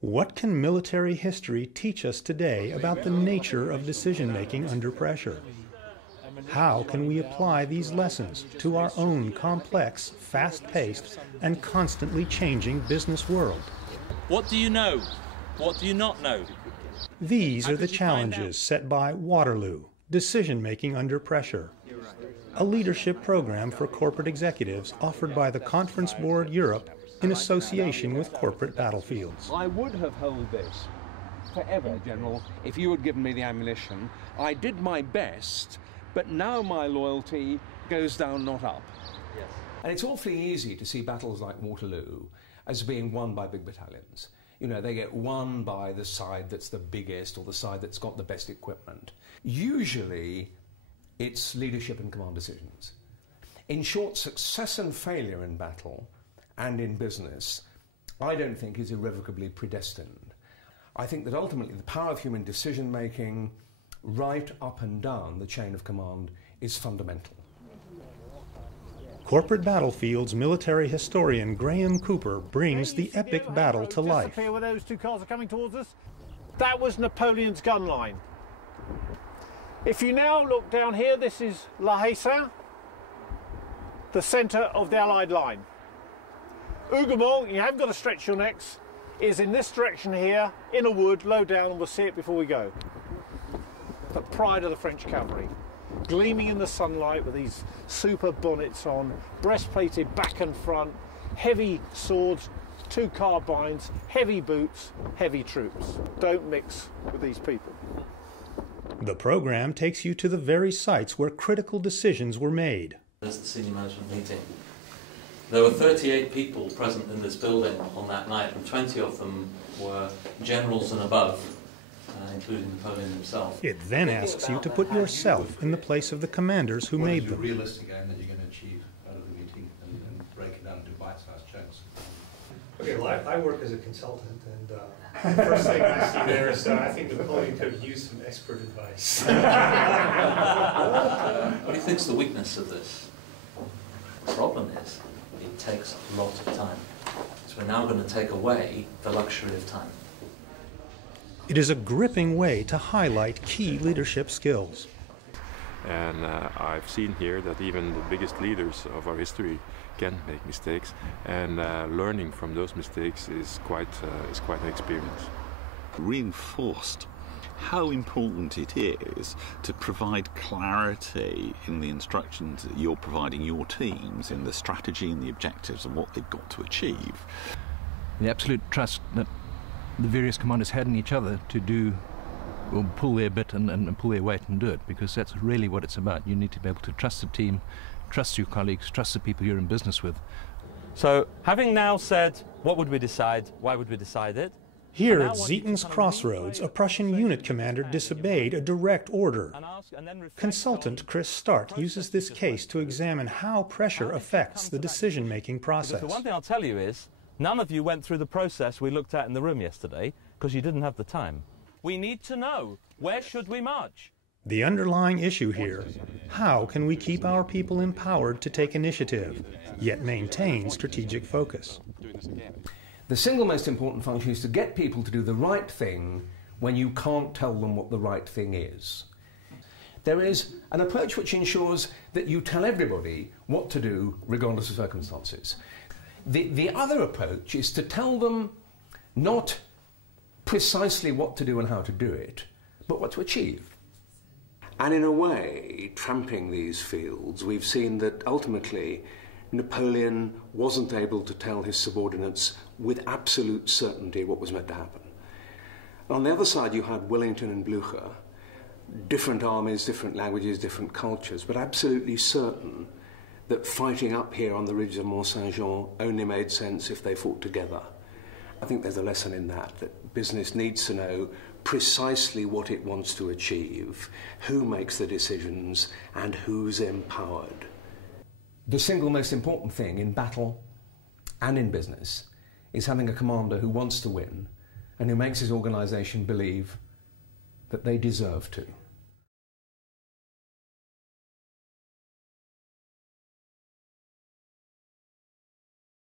What can military history teach us today about the nature of decision-making under pressure? How can we apply these lessons to our own complex, fast-paced, and constantly changing business world? What do you know? What do you not know? These are the challenges set by Waterloo, Decision-Making Under Pressure, a leadership program for corporate executives offered by the Conference Board Europe in association with Corporate Battlefields. I would have held this forever, General, if you had given me the ammunition. I did my best, but now my loyalty goes down, not up. Yes. And it's awfully easy to see battles like Waterloo as being won by big battalions. You know, they get won by the side that's the biggest or the side that's got the best equipment. Usually, it's leadership and command decisions. In short, success and failure in battle and in business, I don't think is irrevocably predestined. I think that ultimately the power of human decision-making, right up and down the chain of command, is fundamental. Corporate Battlefields military historian Graham Cooper brings the epic battle to life. Where those two cars are coming towards us, that was Napoleon's gun line. If you now look down here, this is La Haye-Saint, the centre of the Allied line. Hougoumont, you haven't got to stretch your necks, is in this direction here, in a wood, low down, and we'll see it before we go. The pride of the French cavalry, gleaming in the sunlight with these super bonnets on, breastplated back and front, heavy swords, 2 carbines, heavy boots, heavy troops. Don't mix with these people. The program takes you to the very sites where critical decisions were made. There's the senior management meeting. There were 38 people present in this building on that night, and 20 of them were generals and above, including Napoleon himself. It then asks you to put yourself in the place of the commanders who made them. What is your realistic aim that you're going to achieve out of the meeting, and break it down into bite-sized chunks? Okay, well, I work as a consultant, and the first thing I see there is I think Napoleon could have used some expert advice. What do you think's the weakness of this? The problem is, it takes a lot of time. So we're now going to take away the luxury of time. It is a gripping way to highlight key leadership skills. And I've seen here that even the biggest leaders of our history can make mistakes, and learning from those mistakes is quite an experience. Reinforced how important it is to provide clarity in the instructions that you're providing your teams, in the strategy and the objectives and what they've got to achieve. The absolute trust that the various commanders had in each other to do, or pull their bit and pull their weight and do it, because that's really what it's about. You need to be able to trust the team, trust your colleagues, trust the people you're in business with. So, having now said what would we decide, why would we decide it? Here at Zieten's Crossroads, a Prussian unit commander disobeyed a direct order. Consultant Chris Start uses this case to examine how pressure affects the decision-making process. The one thing I'll tell you is, none of you went through the process we looked at in the room yesterday, because you didn't have the time. We need to know, where should we march? The underlying issue here, how can we keep our people empowered to take initiative, yet maintain strategic focus? The single most important function is to get people to do the right thing when you can't tell them what the right thing is. There is an approach which ensures that you tell everybody what to do regardless of circumstances. The other approach is to tell them not precisely what to do and how to do it, but what to achieve. And in a way, tramping these fields, we've seen that ultimately Napoleon wasn't able to tell his subordinates with absolute certainty what was meant to happen. On the other side, you had Wellington and Blücher, different armies, different languages, different cultures, but absolutely certain that fighting up here on the ridge of Mont Saint-Jean only made sense if they fought together. I think there's a lesson in that business needs to know precisely what it wants to achieve, who makes the decisions, and who's empowered. The single most important thing in battle and in business is having a commander who wants to win and who makes his organisation believe that they deserve to.